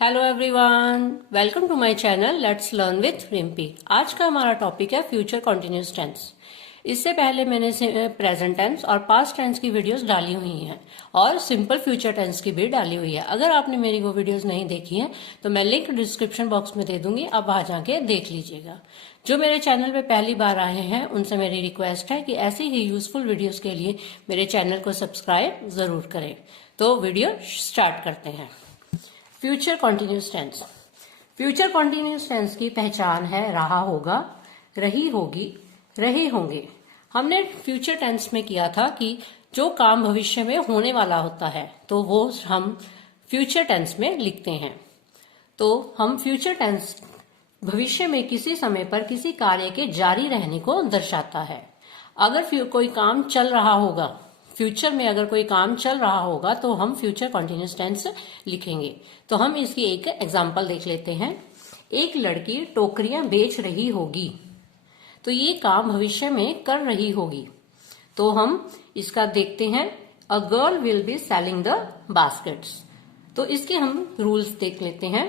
Hello everyone, welcome to my channel let's learn with Rimpi. आज का हमारा टॉपिक है फ्यूचर कंटिन्यूअस टेंस। इससे पहले मैंने प्रेजेंट टेंस और पास्ट टेंस की वीडियोस डाली हुई हैं और सिंपल फ्यूचर टेंस की भी डाली हुई है। अगर आपने मेरी वो वीडियोस नहीं देखी हैं तो मैं लिंक डिस्क्रिप्शन बॉक्स में दे दूंगी, आप वहां जाके देख लीजिएगा। जो मेरे चैनल पे पहली बार आए हैं उनसे मेरी रिक्वेस्ट है कि ऐसी ही यूजफुल वीडियोस के लिए मेरे चैनल को सब्सक्राइब जरूर करें। तो वीडियो स्टार्ट करते हैं। Future continuous tense. Future continuous tense की पहचान है रहा होगा, रही होगी, रहे होंगे। हमने फ्यूचर टेंस में किया था कि जो काम भविष्य में होने वाला होता है तो वो हम फ्यूचर टेंस में लिखते हैं। तो हम फ्यूचर टेंस भविष्य में किसी समय पर किसी कार्य के जारी रहने को दर्शाता है। अगर कोई काम चल रहा होगा, फ्यूचर में अगर कोई काम चल रहा होगा तो हम फ्यूचर कॉन्टिन्यूस टेंस लिखेंगे। तो हम इसकी एक एग्जांपल देख लेते हैं। एक लड़की टोकरियां बेच रही होगी, तो ये काम भविष्य में कर रही होगी। तो हम इसका देखते हैं, a girl will be selling the baskets. तो इसके हम रूल्स देख लेते हैं।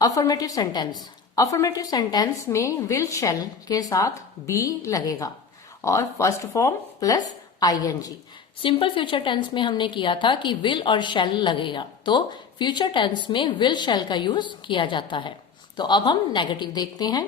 Affirmative sentence. अफर्मेटिव सेंटेंस में विल शैल के साथ बी लगेगा और first form plus ING. Simple future tense में हमने किया था कि विल और शैल लगेगा, तो फ्यूचर टेंस में विल शैल का यूज किया जाता है। तो अब हम नेगेटिव देखते हैं।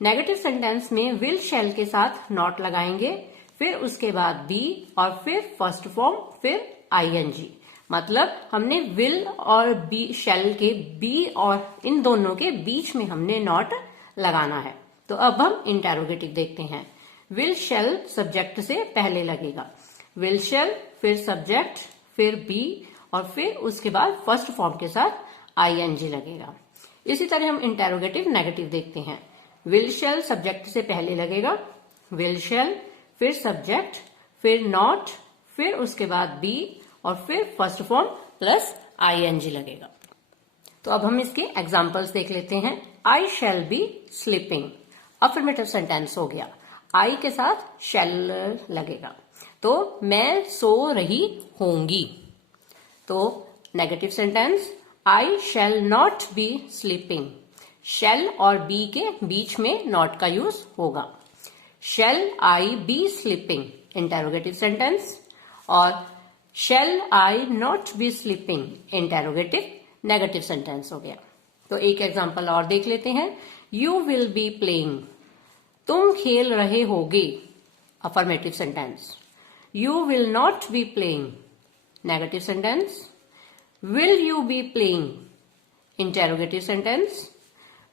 नेगेटिव सेंटेंस में विल शैल के साथ नॉट लगाएंगे, फिर उसके बाद बी और फिर फर्स्ट फॉर्म फिर आईएनजी। मतलब हमने विल और बी शैल के बी और इन दोनों के बीच में हमने नॉट लगाना है। तो अब हम इंटेरोगेटिव देखते हैं। विल शैल सब्जेक्ट से पहले लगेगा। विल शैल फिर सब्जेक्ट फिर बी और फिर उसके बाद फर्स्ट फॉर्म के साथ आईएनजी लगेगा। इसी तरह हम इंटेरोगेटिव नेगेटिव देखते हैं। विल शैल सब्जेक्ट से पहले लगेगा, विल शैल फिर सब्जेक्ट फिर नॉट फिर उसके बाद बी और फिर फर्स्ट फॉर्म प्लस आईएनजी लगेगा। तो अब हम इसके एग्जाम्पल्स देख लेते हैं। I shall be sleeping affirmative sentence हो गया, आई के साथ शैल लगेगा। तो मैं सो रही होंगी। तो negative sentence, I shall not be sleeping. Shall और बी के बीच में नॉट का यूज होगा। Shall I be sleeping interrogative sentence और shall I not be sleeping interrogative negative sentence हो गया। तो एक एग्जांपल और देख लेते हैं। यू विल बी प्लेइंग, तुम खेल रहे होगे affirmative sentence. You will not be playing negative sentence. Will you be playing interrogative sentence.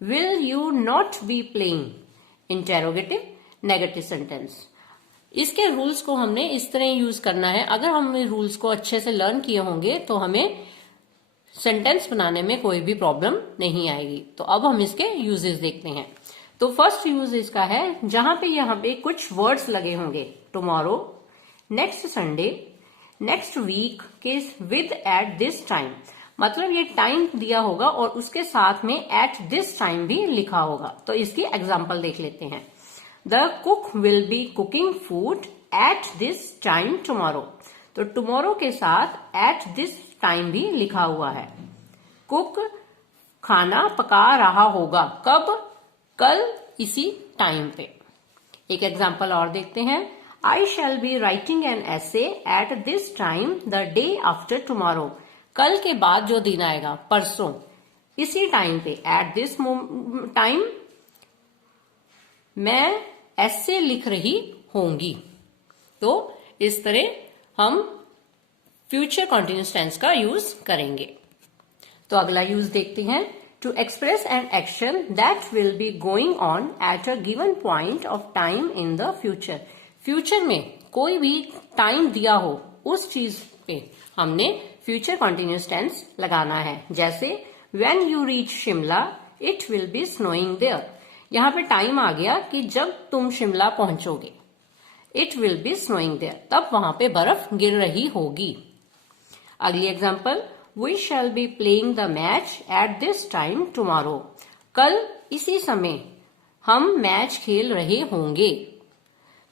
Will you not be playing interrogative negative sentence. इसके रूल्स को हमने इस तरह यूज करना है। अगर हम रूल्स को अच्छे से लर्न किए होंगे तो हमें सेंटेंस बनाने में कोई भी प्रॉब्लम नहीं आएगी। तो अब हम इसके यूजेस देखते हैं। तो फर्स्ट यूज इसका है, जहां पे यहाँ पे कुछ वर्ड्स लगे होंगे, tomorrow, next Sunday, next week के विद एट दिस टाइम। मतलब ये टाइम दिया होगा और उसके साथ में एट दिस टाइम भी लिखा होगा। तो इसकी एग्जांपल देख लेते हैं। The cook will be cooking food at this time tomorrow. तो टुमारो के साथ एट दिस टाइम भी लिखा हुआ है। कुक खाना पका रहा होगा, कब? कल इसी टाइम पे। एक एग्जांपल और देखते हैं। I shall be writing an essay at this time the day after tomorrow. कल के बाद जो दिन आएगा, परसों, इसी टाइम पे at this time मैं essay लिख रही होंगी। तो इस तरह हम फ्यूचर कॉन्टिन्यूस टेंस का यूज करेंगे। तो अगला यूज देखते हैं। To express an action that will be going on at a given point of time in the future. Future में कोई भी टाइम दिया हो उस चीज पे हमने फ्यूचर कॉन्टिन्यूस टेंस लगाना है। जैसे when you reach Shimla it will be snowing there. यहाँ पे टाइम आ गया कि जब तुम शिमला पहुंचोगे, it will be snowing there, तब वहां पे बर्फ गिर रही होगी। अगली example, we shall be playing the match at this time tomorrow. कल इसी समय हम मैच खेल रहे होंगे।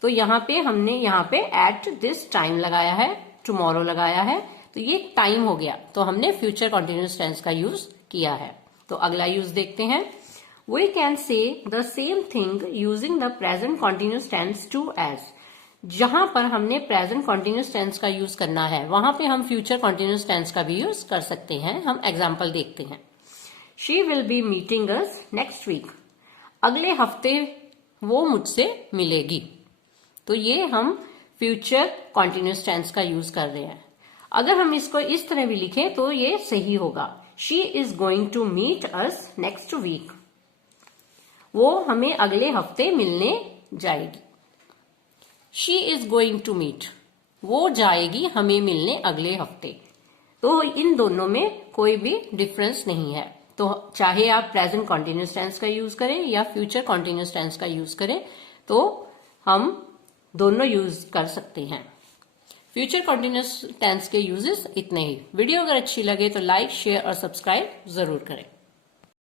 तो यहाँ पे हमने यहाँ पे एट दिस टाइम लगाया है, टुमारो लगाया है, तो ये टाइम हो गया। तो हमने फ्यूचर कॉन्टिन्यूस टेंस का यूज किया है। तो अगला यूज देखते हैं। We can say the same thing using the present continuous tense too as. जहां पर हमने प्रेजेंट कॉन्टिन्यूस टेंस का यूज करना है वहां पे हम फ्यूचर कॉन्टिन्यूस टेंस का भी यूज कर सकते हैं। हम एग्जाम्पल देखते हैं। She will be meeting us next week. अगले हफ्ते वो मुझसे मिलेगी। तो ये हम फ्यूचर कॉन्टिन्यूस टेंस का यूज कर रहे हैं। अगर हम इसको इस तरह भी लिखें तो ये सही होगा। She is going to meet us next week. वो हमें अगले हफ्ते मिलने जाएगी। She is going to meet, वो जाएगी हमें मिलने अगले हफ्ते। तो इन दोनों में कोई भी डिफरेंस नहीं है। तो चाहे आप प्रेजेंट कॉन्टिन्यूस टेंस का यूज करें या फ्यूचर कॉन्टिन्यूस टेंस का यूज करें, तो हम दोनों यूज कर सकते हैं। फ्यूचर कॉन्टिन्यूस टेंस के यूजेस इतने ही। वीडियो अगर अच्छी लगे तो लाइक, शेयर और सब्सक्राइब जरूर करें।